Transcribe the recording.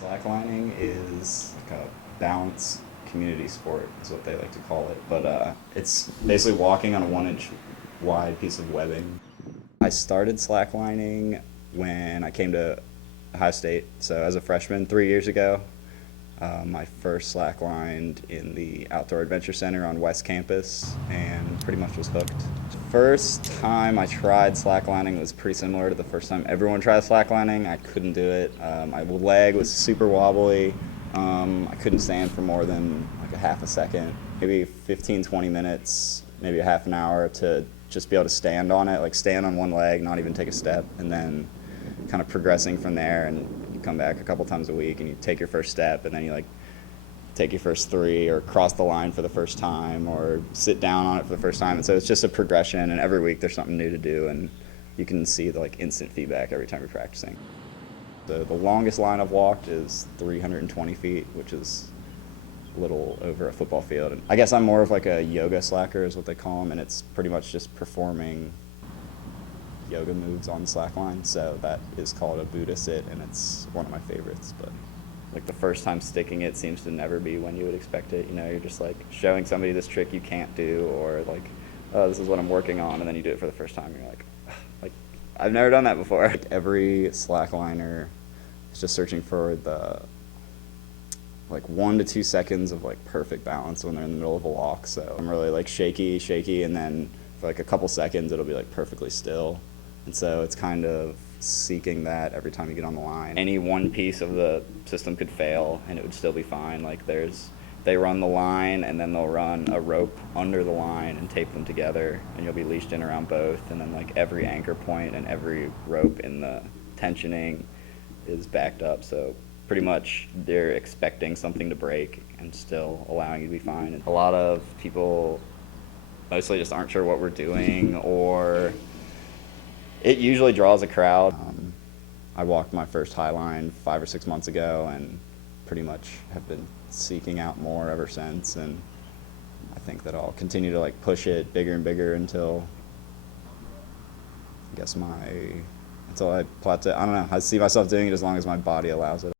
Slacklining is like a balance community sport, is what they like to call it. But it's basically walking on a 1 inch wide piece of webbing. I started slacklining when I came to Ohio State. So as a freshman 3 years ago, I first slacklined in the Outdoor Adventure Center on West Campus and pretty much was hooked. First time I tried slacklining was pretty similar to the first time everyone tried slacklining. I couldn't do it. My leg was super wobbly. I couldn't stand for more than like a half a second, maybe 15, 20 minutes, maybe a half an hour to just be able to stand on it, like stand on one leg, not even take a step, and then kind of progressing from there. And you come back a couple times a week and you take your first step, and then you like take your first three or cross the line for the first time or sit down on it for the first time. And so it's just a progression, and every week there's something new to do, and you can see the like instant feedback every time you're practicing. The longest line I've walked is 320 feet, which is a little over a football field. And I guess I'm more of like a yoga slacker is what they call them, and it's pretty much just performing yoga moves on the slack line. So that is called a Buddha sit, and it's one of my favorites. But like the first time sticking it seems to never be when you would expect it. You know, you're just like showing somebody this trick you can't do, or like, oh, this is what I'm working on, and then you do it for the first time, and you're like, I've never done that before. Like every slackliner is just searching for the like 1 to 2 seconds of like perfect balance when they're in the middle of a walk. So I'm really like shaky, and then for like a couple seconds it'll be like perfectly still. And so it's kind of seeking that every time you get on the line. Any one piece of the system could fail and it would still be fine. Like they run the line and then they'll run a rope under the line and tape them together, and you'll be leashed in around both. And then like every anchor point and every rope in the tensioning is backed up. So pretty much they're expecting something to break and still allowing you to be fine. And a lot of people mostly just aren't sure what we're doing, or it usually draws a crowd. I walked my first high line 5 or 6 months ago and pretty much have been seeking out more ever since. And I think that I'll continue to like push it bigger and bigger until I guess until I plateau. I don't know. I see myself doing it as long as my body allows it.